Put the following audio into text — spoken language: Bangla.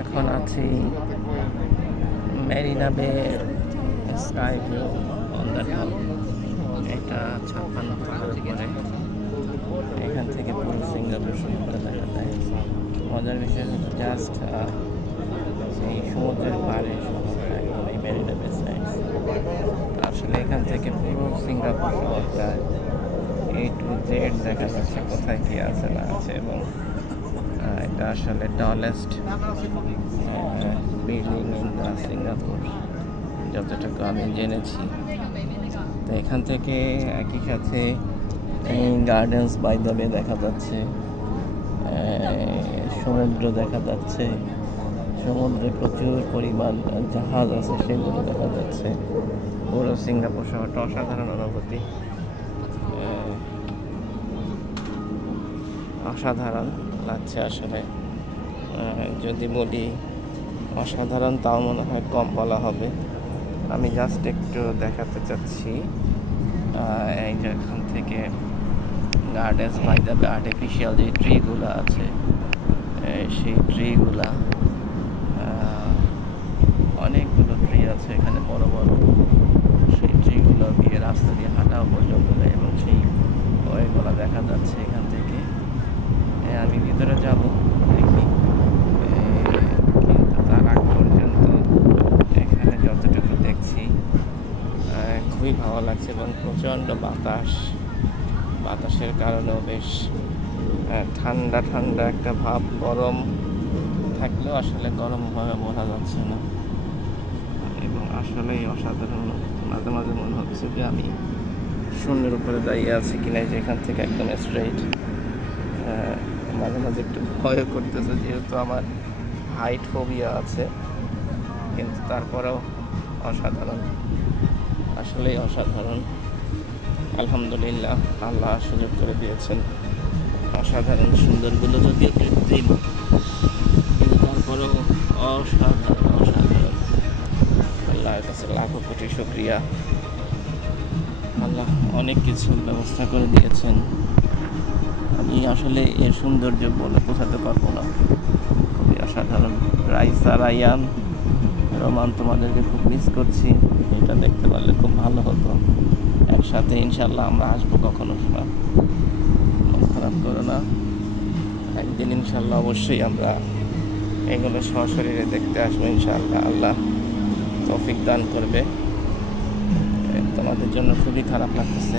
এখন আছি মেরিনা বে sky view on the top. এটা 56 তলার উপরে। এখান থেকে পুরো সিঙ্গাপুর শহরটা দেখা যায়। মজার বিষয় হচ্ছে জাস্ট সেই সমুদ্রের পাড়ে শহরটা একদম এই মেরিনা বে সাইড। আসলে এখান থেকে পুরো সিঙ্গাপুর শহরটা A to Z দেখা যাচ্ছে, কোথায় কি আছে না আছে। এবং এটা আসলে tallest building in the Singapore, যতটুকু আমি জেনেছি। তো এখান থেকে একই সাথে গার্ডেন্স বাই দ্য বে দেখা যাচ্ছে, সমুদ্র দেখা যাচ্ছে, সমুদ্রে প্রচুর পরিমাণ জাহাজ আছে সেগুলো দেখা যাচ্ছে। পুরো সিঙ্গাপুর শহরটা অসাধারণ অনুভূতি, অসাধারণ লাগছে আসলে। যদি বলি অসাধারণ তাও মনে হয় কম বলা হবে। আমি জাস্ট একটু দেখাতে চাচ্ছি এই যে এখান থেকে গার্ডেন্স বাই দ্য বে আর্টিফিশিয়াল যে ট্রিগুলো আছে, সেই ট্রিগুলা অনেকগুলো ট্রি আছে এখানে বড় বড়। সেই ট্রিগুলো দিয়ে রাস্তা দিয়ে হাঁটাও পর্যন্ত দেয় এবং সেই ওয়েগুলো দেখা যাচ্ছে এখান থেকে। আমি ভিতরে যাব দেখি, কিন্তু তার আগ পর্যন্ত এখানে যতটুকু দেখছি খুবই ভালো লাগছে এবং প্রচণ্ড বাতাসের কারণেও বেশ ঠান্ডা ঠান্ডা একটা ভাব। গরম থাকলেও আসলে গরম ভাবে বোঝা যাচ্ছে না এবং আসলেই অসাধারণ। মাঝে মাঝে মনে হচ্ছে যে আমি শূন্যের উপরে দাঁড়িয়ে আছি কিনা, যেখান থেকে একদম স্ট্রেইট। মাঝে মাঝে একটু ভয় করতেছে যেহেতু আমার হাইট ফোবিয়া আছে, কিন্তু তারপরেও অসাধারণ, আসলেই অসাধারণ। আলহামদুলিল্লাহ, আল্লাহ সুযোগ করে দিয়েছেন। অসাধারণ সুন্দরগুলো যদিও কৃত্রিম, কিন্তু তারপরেও অসাধারণ। আল্লাহর কাছে লাখো কোটি শুকরিয়া। আল্লাহ অনেক কিছুর ব্যবস্থা করে দিয়েছেন। আমি আসলে এর সৌন্দর্য বলে বোঝাতে পারবো না, খুবই অসাধারণ। রাইসা, রায়ান, রোমান, তোমাদেরকে খুব মিস করছি। এটা দেখতে পারলে খুব ভালো হতো। একসাথে ইনশাল্লাহ আমরা আসবো কখনো, খারাপ করো না। একদিন ইনশাল্লাহ অবশ্যই আমরা এগুলো সশরীরে দেখতে আসবো ইনশাল্লাহ। আল্লাহ তৌফিক দান করবে। তোমাদের জন্য খুবই খারাপ লাগতেছে।